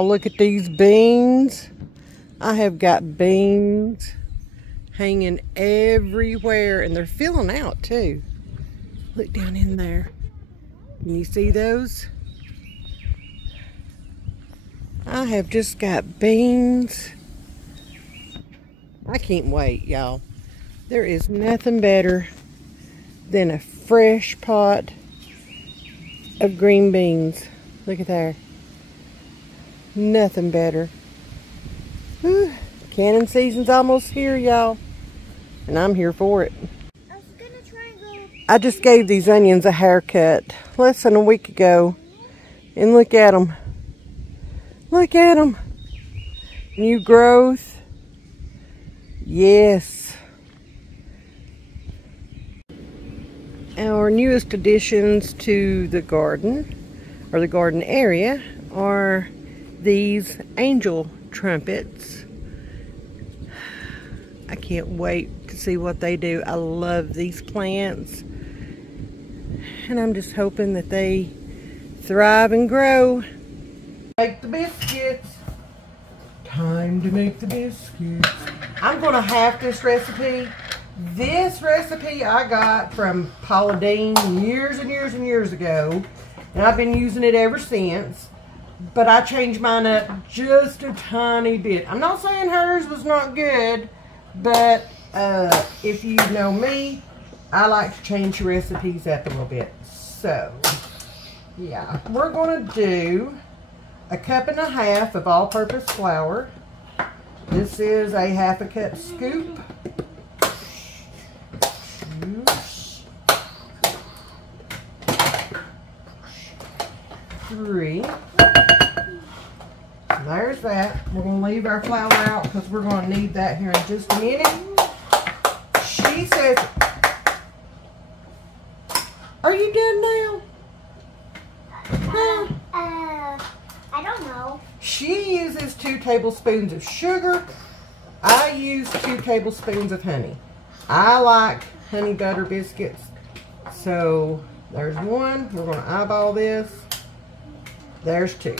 y'all, look at these beans. I have got beans hanging everywhere, and they're filling out too. Look down in there. Can you see those? I have just got beans. I can't wait, y'all. There is nothing better than a fresh pot of green beans. Look at there. Nothing better. Whew. Canning season's almost here, y'all. And I'm here for it. I just gave these onions a haircut less than a week ago. And look at them. Look at them. New growth. Yes. Our newest additions to the garden, or the garden area, are these angel trumpets. I can't wait to see what they do. I love these plants. And I'm just hoping that they thrive and grow. Make the biscuits. Time to make the biscuits. I'm going to have this recipe. This recipe I got from Paula Deen years and years and years ago. And I've been using it ever since. But I changed mine up just a tiny bit. I'm not saying hers was not good. But if you know me, I like to change recipes up a little bit. So, yeah. We're going to do a cup and a half of all-purpose flour. This is a 1/2 cup scoop. 2, 3. There's that. We're going to leave our flour out because we're going to need that here in just a minute. She says, are you done now? Huh? I don't know. She uses 2 tablespoons of sugar. I use 2 tablespoons of honey. I like honey butter biscuits. So there's 1. We're going to eyeball this. There's 2.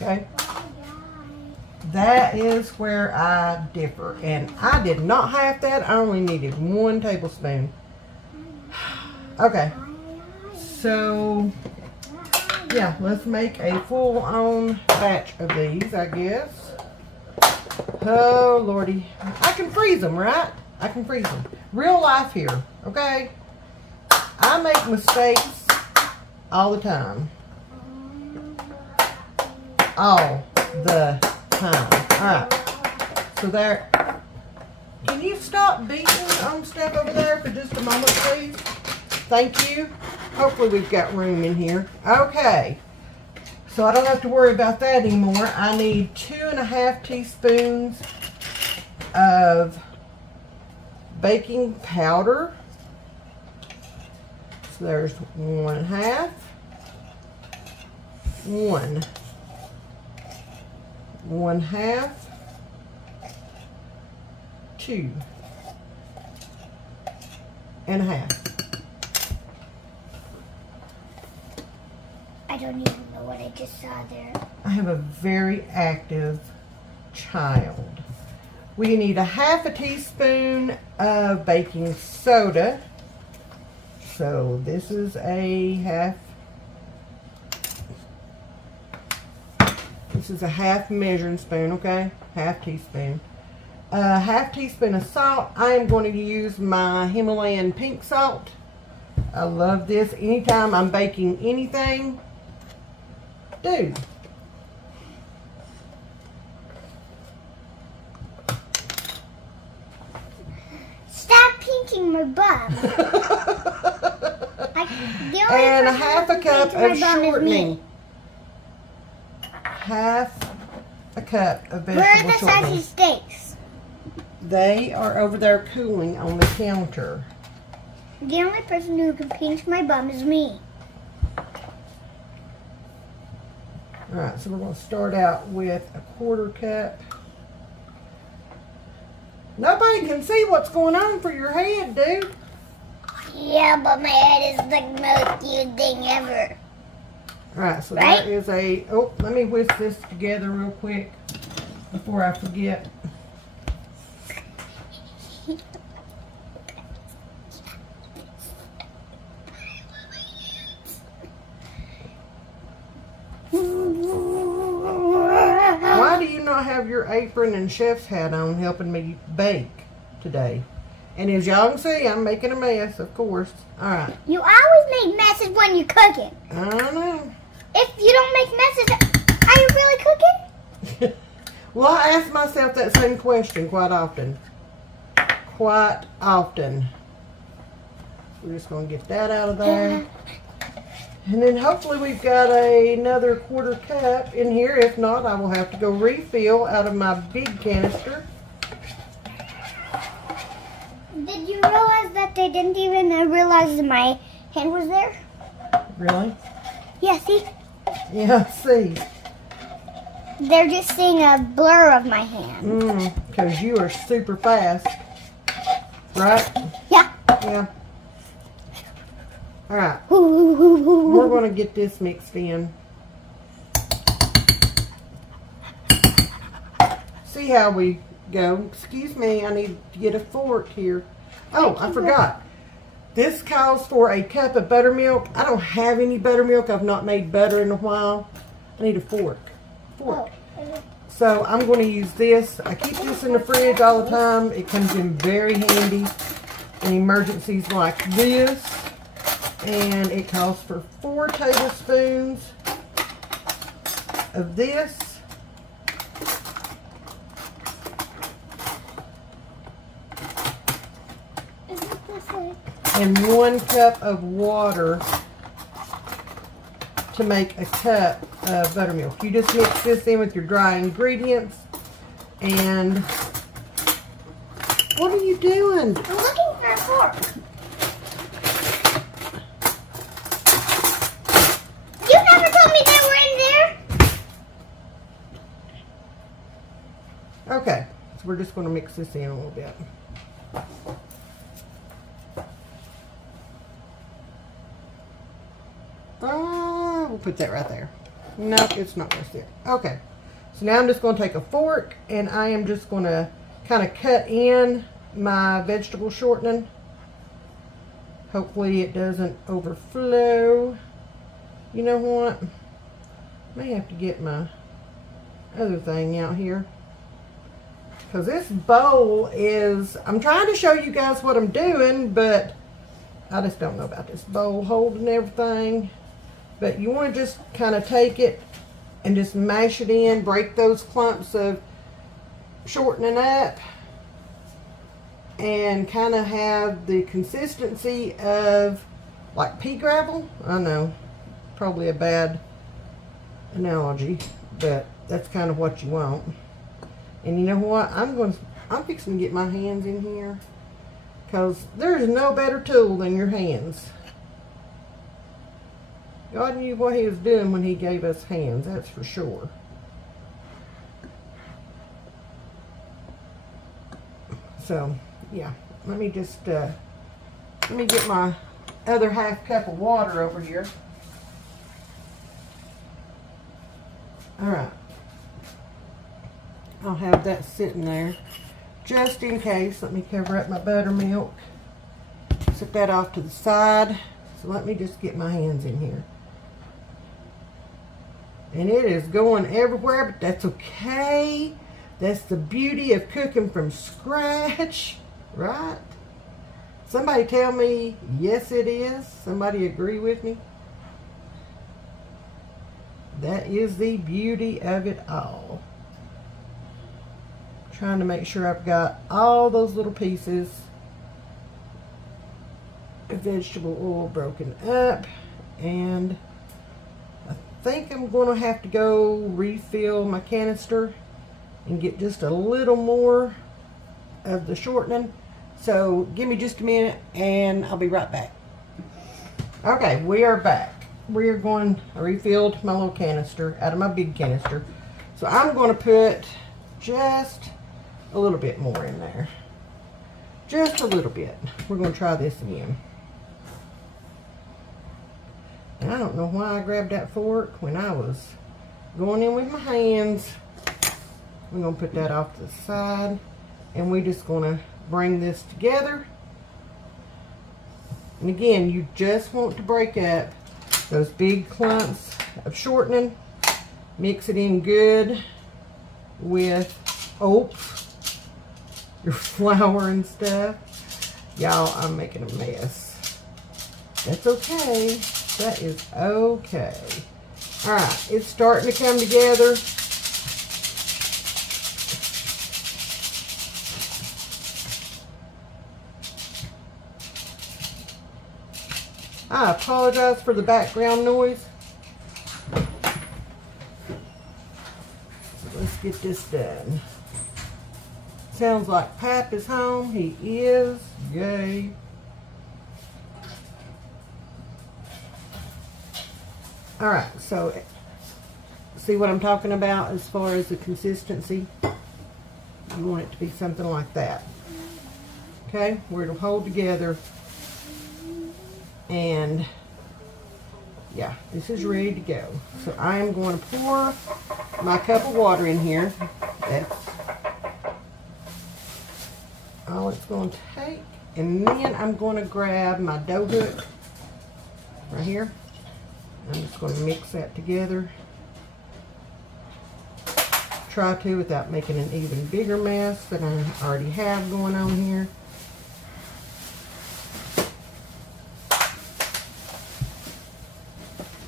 Okay. That is where I differ. And I did not have that. I only needed 1 tablespoon. Okay. So, yeah, let's make a full-on batch of these, I guess. Oh, Lordy. I can freeze them, right? I can freeze them. Real life here, okay? I make mistakes all the time. All the time. Alright. So there. Can you stop beating on stuff over there for just a moment, please? Thank you. Hopefully we've got room in here. Okay. So I don't have to worry about that anymore. I need 2½ teaspoons of baking powder. So there's 1/2. 1. 1/2. 2. And 1/2. I don't even know what I just saw there. I have a very active child. We need 1/2 teaspoon of baking soda. So this is a 1/2. This is a 1/2 measuring spoon, okay? 1/2 teaspoon. 1/2 teaspoon of salt. I am going to use my Himalayan pink salt. I love this anytime I'm baking anything. Dude. Stop pinking my bum. And 1/2 cup of shortening. 1/2 cup of vegetable shortening. Where are the sausage steaks? They are over there cooling on the counter. The only person who can pinch my bum is me. Alright, so we're going to start out with a 1/4 cup. Nobody can see what's going on for your head, dude. Yeah, but my head is the most cute thing ever. Alright, so Right? that is a, oh, let me whisk this together real quick before I forget. Why do you not have your apron and chef's hat on helping me bake today? And as y'all can see, I'm making a mess, of course. Alright. You always make messes when you're cooking. I know. If you don't make messes, are you really cooking? Well, I ask myself that same question quite often. Quite often. We're just going to get that out of there. And then hopefully we've got another 1/4 cup in here. If not, I will have to go refill out of my big canister. Did you realize that they didn't even realize that my hand was there? Really? Yeah, see? Yeah, see. They're just seeing a blur of my hand. Because you are super fast. Right? Yeah. Yeah. Alright. We're going to get this mixed in. See how we go. Excuse me, I need to get a fork here. Oh, I forgot. This calls for a cup of buttermilk. I don't have any buttermilk. I've not made butter in a while. I need a fork. So I'm going to use this. I keep this in the fridge all the time. It comes in very handy in emergencies like this. And it calls for 4 tablespoons of this. And 1 cup of water to make a cup of buttermilk. You just mix this in with your dry ingredients. And what are you doing? I'm looking for a fork. You never told me they were in there. Okay, so we're just going to mix this in a little bit. We'll put that right there. Nope, it's not going to sit. Okay, so now I'm just going to take a fork and I am just going to kind of cut in my vegetable shortening. Hopefully it doesn't overflow. You know what? May have to get my other thing out here. Because this bowl is, I'm trying to show you guys what I'm doing, but I just don't know about this bowl holding everything. But you want to just kind of take it and just mash it in, break those clumps of shortening up, and kind of have the consistency of like pea gravel. I know, probably a bad analogy, but that's kind of what you want. And you know what? I'm fixing to get my hands in here, because there's no better tool than your hands. God knew what he was doing when he gave us hands, that's for sure. So, yeah, let me just, let me get my other 1/2 cup of water over here. Alright. I'll have that sitting there just in case. Let me cover up my buttermilk. Set that off to the side. So let me just get my hands in here. And it is going everywhere, but that's okay. That's the beauty of cooking from scratch, right? Somebody tell me, yes it is. Somebody agree with me? That is the beauty of it all. Trying to make sure I've got all those little pieces of vegetable oil broken up. And I think I'm going to have to go refill my canister and get just a little more of the shortening. So give me just a minute and I'll be right back. Okay, we are back. We are going, I refilled my little canister out of my big canister. So I'm going to put just a little bit more in there. Just a little bit. We're going to try this again. And I don't know why I grabbed that fork when I was going in with my hands. We're going to put that off to the side. And we're just going to bring this together. And again, you just want to break up those big clumps of shortening. Mix it in good with your flour and stuff. Y'all, I'm making a mess. That's okay. That is okay. Alright, it's starting to come together. I apologize for the background noise. Let's get this done. Sounds like Pap is home. He is. Yay. Alright, so see what I'm talking about as far as the consistency? You want it to be something like that. Okay, where it'll hold together. And yeah, this is ready to go. So I am going to pour my cup of water in here. That's all it's going to take. And then I'm going to grab my dough hook right here. I'm just going to mix that together. Try to without making an even bigger mess than I already have going on here.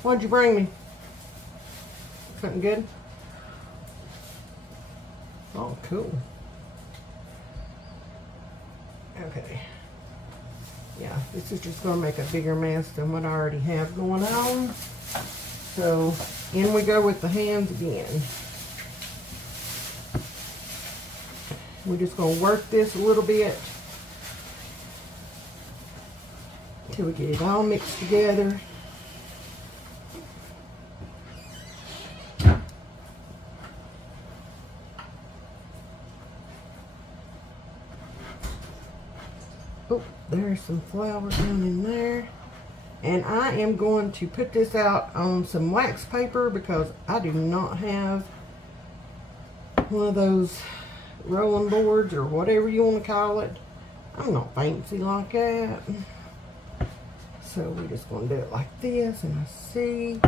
What'd you bring me? Something good? Oh, cool. Okay. Yeah, this is just going to make a bigger mess than what I already have going on. So, in we go with the hands again. We're just going to work this a little bit until we get it all mixed together. Oh, there's some flour down in there. And I am going to put this out on some wax paper because I do not have one of those rolling boards or whatever you want to call it. I'm not fancy like that. So we're just going to do it like this, and I see.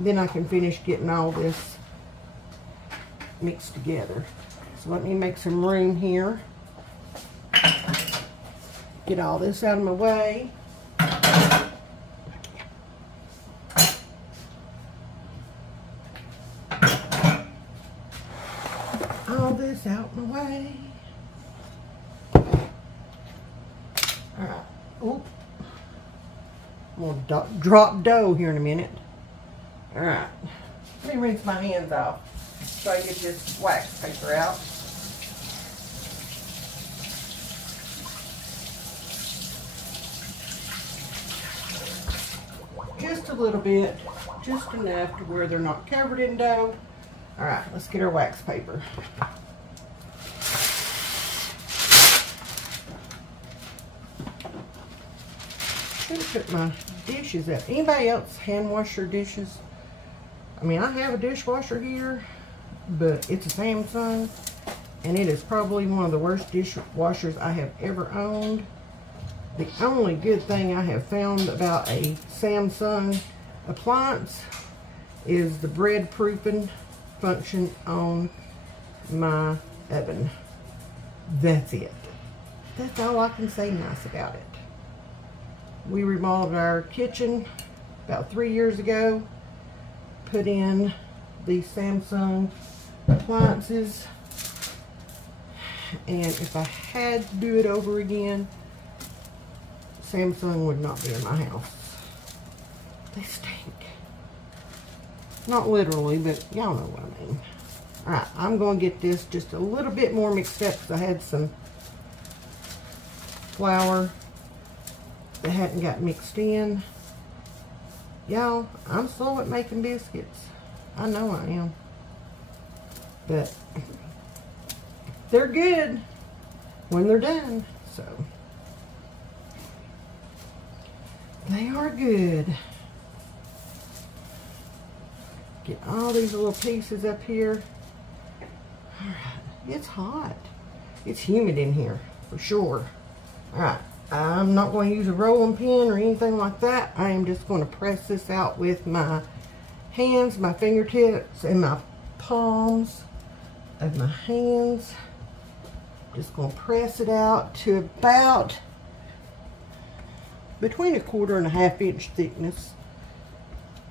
Then I can finish getting all this mixed together. So let me make some room here. Get all this out of my way. All this out my way. Alright. Oop. I'm going to drop dough here in a minute. Alright. Let me rinse my hands off so I get this wax paper out. Just a little bit, just enough to where they're not covered in dough. All right, let's get our wax paper. Should have put my dishes up. Anybody else hand wash their dishes? I mean, I have a dishwasher here, but it's a Samsung, and it is probably one of the worst dishwashers I have ever owned. The only good thing I have found about a Samsung appliance is the bread proofing function on my oven. That's it. That's all I can say nice about it. We remodeled our kitchen about 3 years ago. Put in the Samsung appliances. And if I had to do it over again, Samsung would not be in my house. They stink. Not literally, but y'all know what I mean. Alright, I'm going to get this just a little bit more mixed up because I had some flour that hadn't got mixed in. Y'all, I'm slow at making biscuits. I know I am. But they're good when they're done. So they are good. Get all these little pieces up here. Alright, it's hot. It's humid in here, for sure. Alright, I'm not going to use a rolling pin or anything like that. I am just going to press this out with my hands, my fingertips, and my palms of my hands. Just going to press it out to about between 1/4 and 1/2 inch thickness.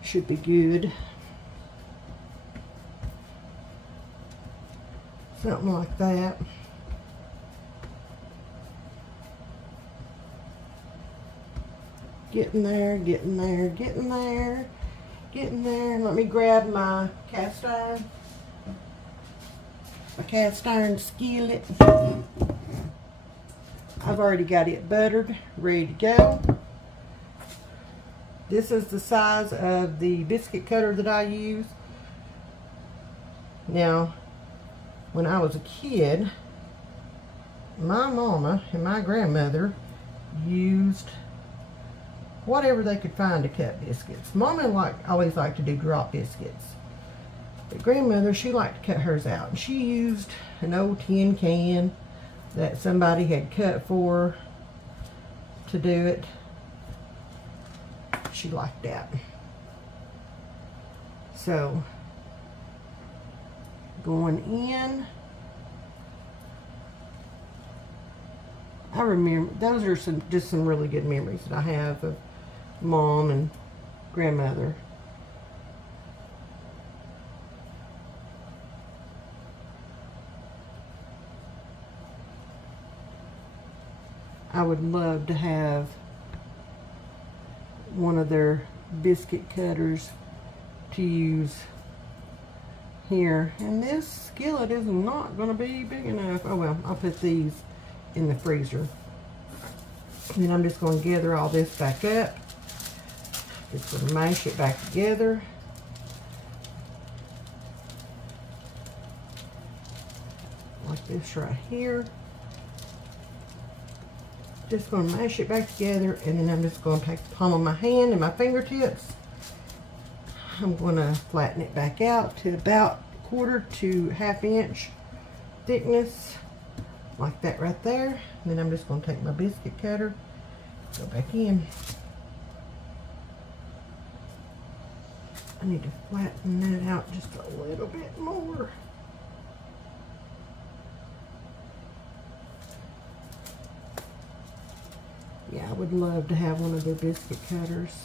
Should be good. Something like that. Getting there, getting there, getting there, getting there. Let me grab my cast iron. My cast iron skillet. I've already got it buttered, ready to go. This is the size of the biscuit cutter that I use. Now, when I was a kid, my mama and my grandmother used whatever they could find to cut biscuits. Mama always liked to do drop biscuits. But grandmother, she liked to cut hers out. And she used an old tin can that somebody had cut for her to do it. She liked that. So, going in. I remember, those are just some really good memories that I have of Mom and grandmother. I would love to have one of their biscuit cutters to use here. And this skillet is not going to be big enough. Oh well, I'll put these in the freezer. And then I'm just going to gather all this back up. Just going to mash it back together. Like this right here. Just going to mash it back together, and then I'm just going to take the palm of my hand and my fingertips. I'm going to flatten it back out to about 1/4 to 1/2 inch thickness, like that right there. And then I'm just going to take my biscuit cutter, go back in. I need to flatten that out just a little bit more. Yeah, I would love to have one of their biscuit cutters.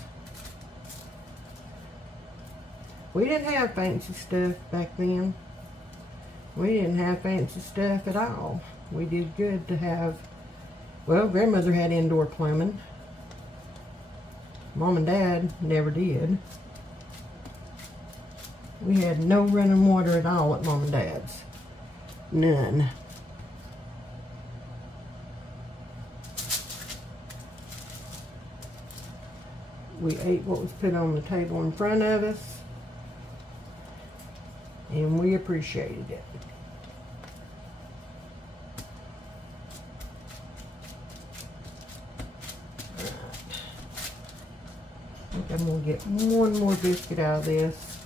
We didn't have fancy stuff back then. We didn't have fancy stuff at all. We did good to have, well, grandmother had indoor plumbing. Mom and Dad never did. We had no running water at all at Mom and Dad's. None. We ate what was put on the table in front of us, and we appreciated it. Right. I think I'm going to get one more biscuit out of this.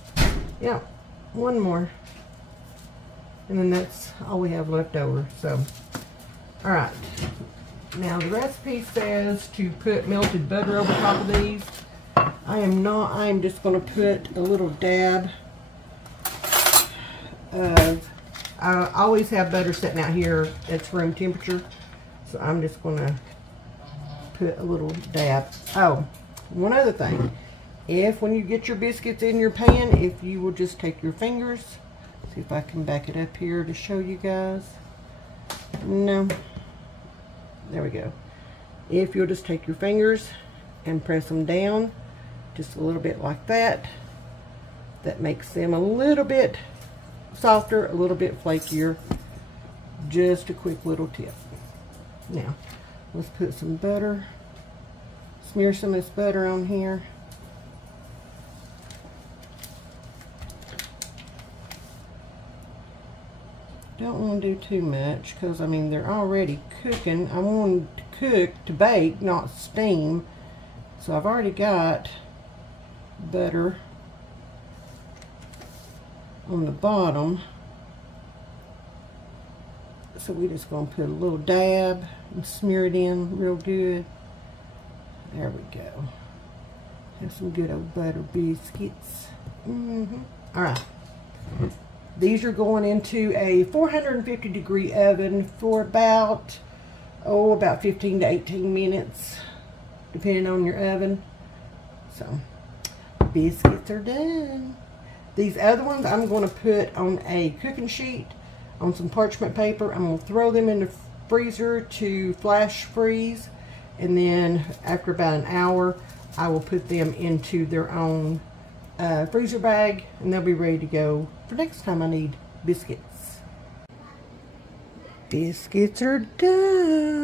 Yeah, one more. And then that's all we have left over. So, alright. Now the recipe says to put melted butter over top of these. I am just going to put a little dab of, I always have butter sitting out here that's room temperature. So I'm just going to put a little dab. Oh, one other thing. When you get your biscuits in your pan, if you will just take your fingers, see if I can back it up here to show you guys. No. There we go. If you'll just take your fingers and press them down just a little bit like that, that makes them a little bit softer, a little bit flakier. Just a quick little tip. Now, let's put some butter, smear some of this butter on here. Don't want to do too much because, I mean, they're already cooking. I want them to cook to bake, not steam. So I've already got butter on the bottom. So we're just going to put a little dab and smear it in real good. There we go. Have some good old butter biscuits. Alright. These are going into a 450 degree oven for about 15 to 18 minutes, depending on your oven. So, biscuits are done. These other ones I'm going to put on a cooking sheet on some parchment paper. I'm going to throw them in the freezer to flash freeze, and then after about an hour I will put them into their own freezer bag, and they'll be ready to go for next time I need biscuits. Biscuits are done.